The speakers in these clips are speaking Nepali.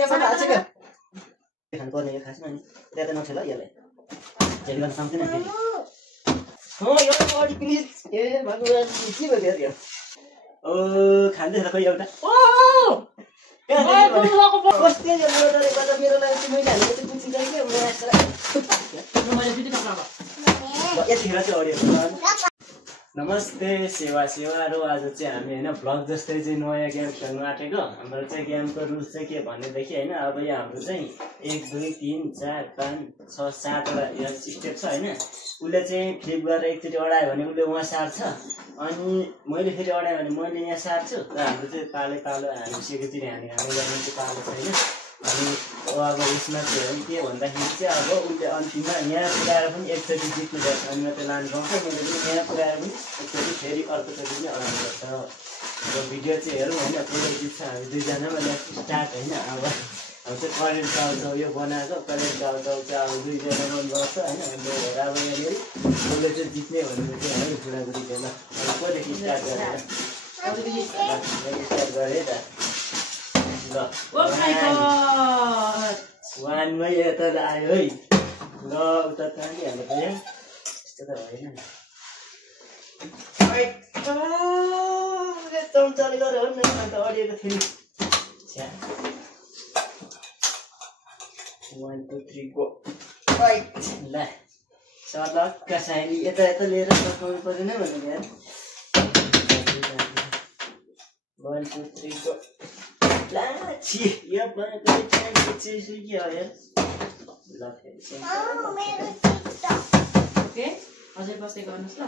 यहाँ हाल्छ क्या खानुपर्ने यो खासमा नि त्यहाँ त नठेल यसलाई झेल गर्न सक्दैन फेरि यो अडी प्लिज ए भगवान् के भयो यो ओ खाँदैछ त खै एउटा कस्तो यो लोडरे गर्दा मेरो लागि चाहिँ मैले हालेको चाहिँ बुझिन्छ कि यतिखेर चाहिँ अडियो नमस्ते सेवा र आज चाहिँ हामी होइन भ्लग जस्तै चाहिँ नयाँ गेम खेल्नु आँटेको हाम्रो चाहिँ गेमको रुल्स चाहिँ के भनेदेखि होइन अब यहाँ हाम्रो चाहिँ 1 2 3 4 5 6 7 वटा यो स्टेप छ होइन उसले चाहिँ फ्लिप गरेर एकचोटि अडायो भने उसले उहाँ सार्छ अनि मैले फेरि अडायो भने मैले यहाँ सार्छु र हाम्रो चाहिँ पालो हामी सेकेतिर हामी गर्ने चाहिँ पालो छैन अनि अब उसमा चाहिँ के भन्दाखेरि चाहिँ अब उसले अन्तिममा यहाँ पुऱ्याएर पनि एकचोटि जित्नु पर्छ अनि मात्रै लानु पाउँछ मैले पनि यहाँ पुऱ्याएर पनि एकचोटि फेरि अर्कोचोटि पनि अडाउनु पर्छ अब भिडियो चाहिँ हेरौँ होइन कसले जित्छ हामी दुईजनामा स्टार्ट होइन अब हामी चाहिँ करेन्ट चाउचाउ यो बनाएको करेन्ट चाउचाउ चाहिँ अब दुईजना गर्नुपर्छ होइन अब यहाँनिर उसले चाहिँ जित्ने भनेर चाहिँ हामी बुढाबुढी थिएन अब कहिलेदेखि स्टार्ट गरेर स्टार्ट गरेँ त ल वानमै यता आयो है ल उता कहाँ कि हाम्रो यहाँ यस्तो त होइन चम्चाले गरेर हो नि अन्त अडिएको फेरि 1 2 3 गो ल सलक्का साइली यता लिएर पकाउनु परेन भनेको यार 1 2 3 गो लाछि यो बनाएको चाहिँ चाहिँ के हो यार ल फेरि ओके अझै बस्दै गर्नुस् ल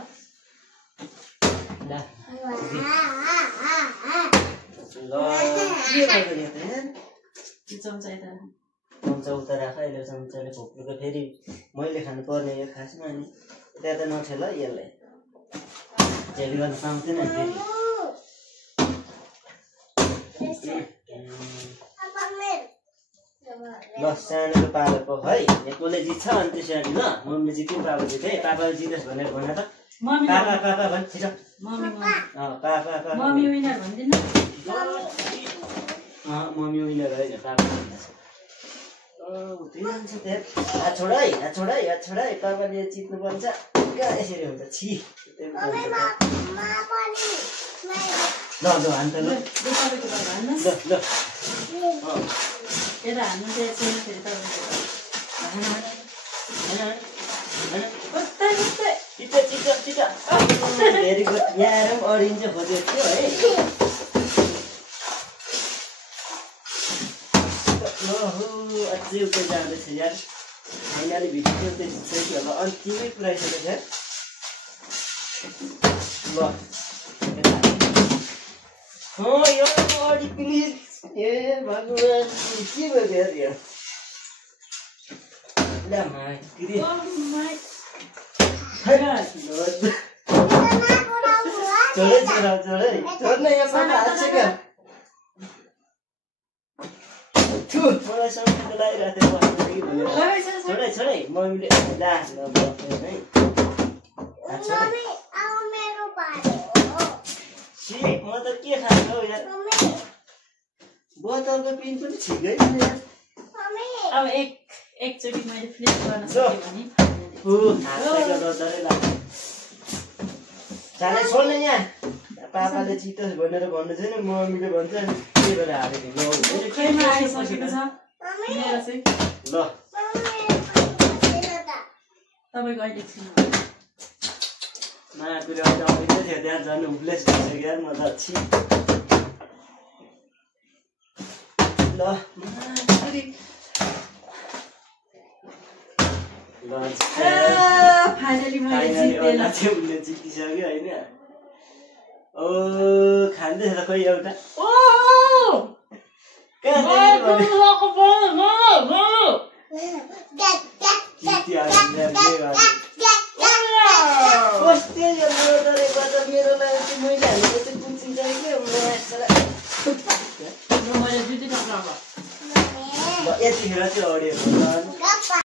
ल के गर्नु नि त यार यो चम्चा यता चम्चा उता राख अहिले चम्चाले खोप्नुको फेरि मैले खानु पर्ने यो खासमा नि त्यहाँ त नठेल यसलाई झेल गर्न पाउँदैन फेरि ल सानो पालोको है कसले जित्छ अनि त्यसरी ल मम्मीले जित्यो पापा जित्यो है पापाले जित्योस् भनेर भन त पापा भन् छिटो पापा मम्मी विनर भन्दिन मम्मी विनर होइन पापा छोड है पापाले जित्नुपर्छ कहाँ यसरी हुन्छ छि ल हान्त ल यता हान्नु चाहिँ छैन फेरि छिटो भेरी गुड यहाँ पनि अडिन्छ खोजेको थियो है अझै उतै जाँदैछ यार फाइनली भिडियो चाहिँ जित्छ होला अन्तिमै पुऱ्याइसकेको छ ल यो अडी प्लिज ए भगवान् के भयो यार यो ल माइक्री छोड्न यहाँ पानी हाल्छ क्या मलाई सम्झिँदै लगाइरहेको थियो छोडै मम्मीले म त के खान्छु हौ यार बोतलको पिन पनि ठिकै छ यार अब एकचोटि मैले फ्लिप गर्न सकेँ भने चाले छोड्न यहाँ पापाले जित्योस् भनेर भन्नु छैन मम्मीले भन्छ के गरेर हालेको ल तपाईँको अहिले छु माकुरी आउँदै थियो त्यहाँ झन् हुप्लेस भइसक्यो यार म त छि ल फाइनली उसले जितिसक्यो होइन ओ खाँदैछ त खै एउटा कस्तो यो लोडरे गर्दा मेरो लागि चाहिँ मैले हालेको चाहिँ बुझिन्छ कि यतिखेर चाहिँ अडियो ल